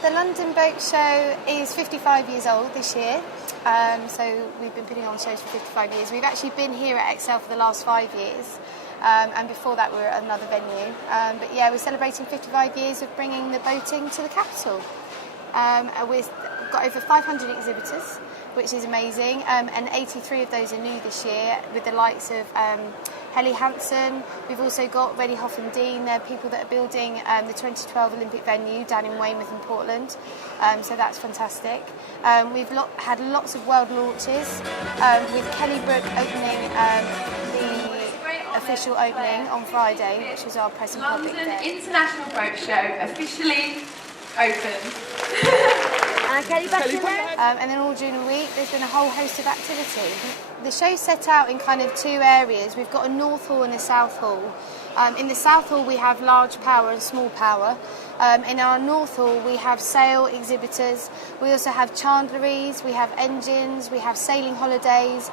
The London Boat Show is 55 years old this year, so we've been putting on shows for 55 years. We've actually been here at Excel for the last 5 years, and before that we were at another venue. But yeah, we're celebrating 55 years of bringing the boating to the capital. We've got over 500 exhibitors, which is amazing, and 83 of those are new this year, with the likes of Helly Hansen. We've also got Reddy Hoff and Dean. They're people that are building the 2012 Olympic venue down in Weymouth in Portland, so that's fantastic. We've had lots of world launches, with Kelly Brook opening the official opening on Friday, which was our press and public day. London International Boat Show officially open. And then all during the week there's been a whole host of activity. The show's set out in kind of two areas. We've got a North Hall and a South Hall. In the South Hall we have large power and small power. In our North Hall we have sail exhibitors, we also have chandleries, we have engines, we have sailing holidays,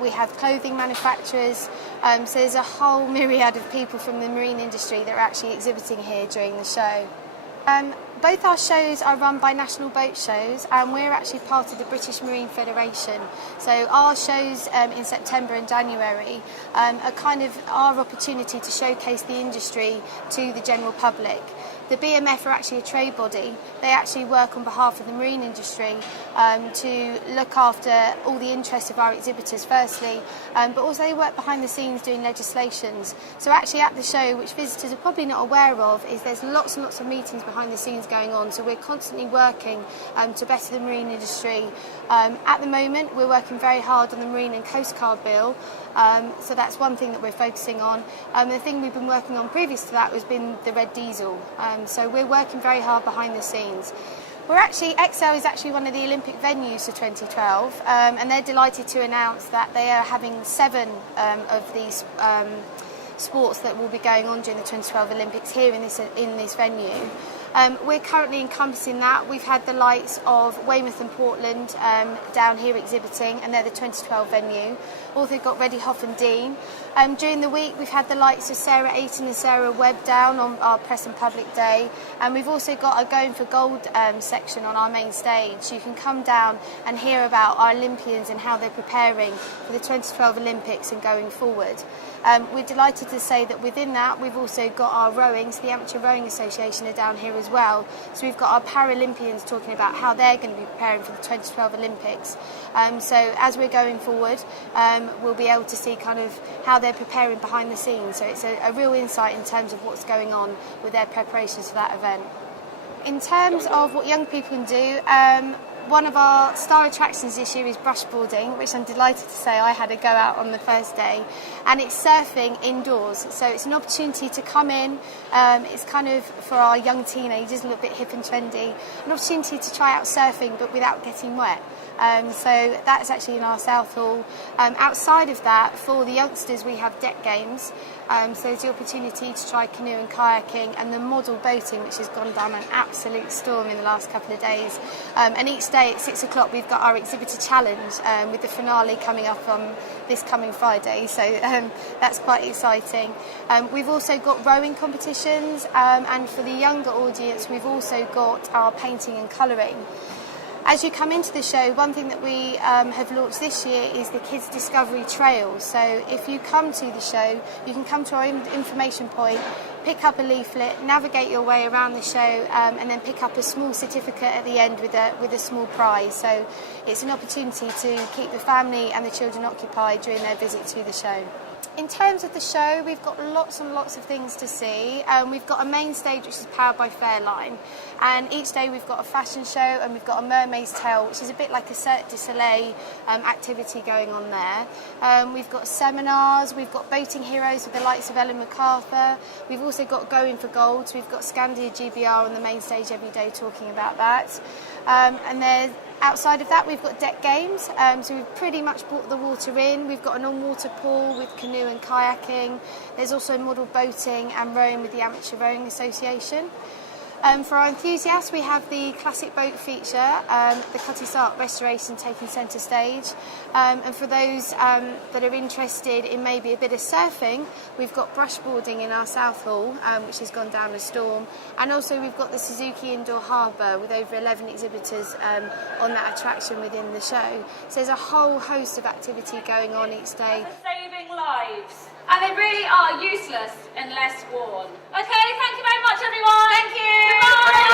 we have clothing manufacturers, so there's a whole myriad of people from the marine industry that are actually exhibiting here during the show. Both our shows are run by National Boat Shows, and we're actually part of the British Marine Federation. So our shows in September and January are kind of our opportunity to showcase the industry to the general public. The BMF are actually a trade body. They actually work on behalf of the marine industry to look after all the interests of our exhibitors firstly, but also they work behind the scenes doing legislations. So actually at the show, which visitors are probably not aware of, is there's lots and lots of meetings behind the scenes going on. So we're constantly working to better the marine industry. At the moment we're working very hard on the Marine and Coast Guard Bill, so that's one thing that we're focusing on. The thing we've been working on previous to that has been the red diesel. So we're working very hard behind the scenes. Excel is actually one of the Olympic venues for 2012, and they're delighted to announce that they are having 7 of these sports that will be going on during the 2012 Olympics here in this venue. We're currently encompassing that. We've had the likes of Weymouth and Portland down here exhibiting, and they're the 2012 venue. Also got Reddy Hoff and Dean. During the week we've had the likes of Sarah Ayton and Sarah Webb down on our press and public day, and we've also got a Going for Gold section on our main stage. So you can come down and hear about our Olympians and how they're preparing for the 2012 Olympics and going forward. We're delighted to say that within that we've also got our rowing, so the Amateur Rowing Association are down here as well. So we've got our Paralympians talking about how they're going to be preparing for the 2012 Olympics. So as we're going forward, we'll be able to see kind of how they're preparing behind the scenes. So it's a real insight in terms of what's going on with their preparations for that event. In terms of what young people can do, one of our star attractions this year is brushboarding, which I'm delighted to say I had a go out on the first day, and it's surfing indoors. So it's an opportunity to come in, it's kind of for our young teenagers, a little bit hip and trendy, an opportunity to try out surfing but without getting wet. So that's actually in our South Hall. Outside of that, for the youngsters we have deck games, so there's the opportunity to try canoe and kayaking and the model boating, which has gone down an absolute storm in the last couple of days. And each day at 6 o'clock we've got our exhibitor challenge, with the finale coming up on this coming Friday, so that's quite exciting. We've also got rowing competitions, and for the younger audience we've also got our painting and colouring. As you come into the show, one thing that we have launched this year is the Kids Discovery Trail. So if you come to the show, you can come to our information point, pick up a leaflet, navigate your way around the show, and then pick up a small certificate at the end with a small prize. So it's an opportunity to keep the family and the children occupied during their visit to the show. In terms of the show, we've got lots and lots of things to see. We've got a main stage which is powered by Fairline, and each day we've got a fashion show and we've got a Mermaid's Tale, which is a bit like a Cirque du Soleil activity going on there. We've got seminars, we've got boating heroes with the likes of Ellen MacArthur. We've also got Going for Gold, so we've got Scandia GBR on the main stage every day talking about that. And there's outside of that, we've got deck games, so we've pretty much brought the water in. We've got an on-water pool with canoe and kayaking. There's also model boating and rowing with the Amateur Rowing Association. For our enthusiasts, we have the classic boat feature, the Cutty Sark restoration taking centre stage. And for those that are interested in maybe a bit of surfing, we've got brushboarding in our South Hall, which has gone down a storm. And also we've got the Suzuki Indoor Harbour with over 11 exhibitors on that attraction within the show. So there's a whole host of activity going on each day. Saving lives. And they really are useless unless worn. Okay, thank you very much, everyone. Thank you. Goodbye.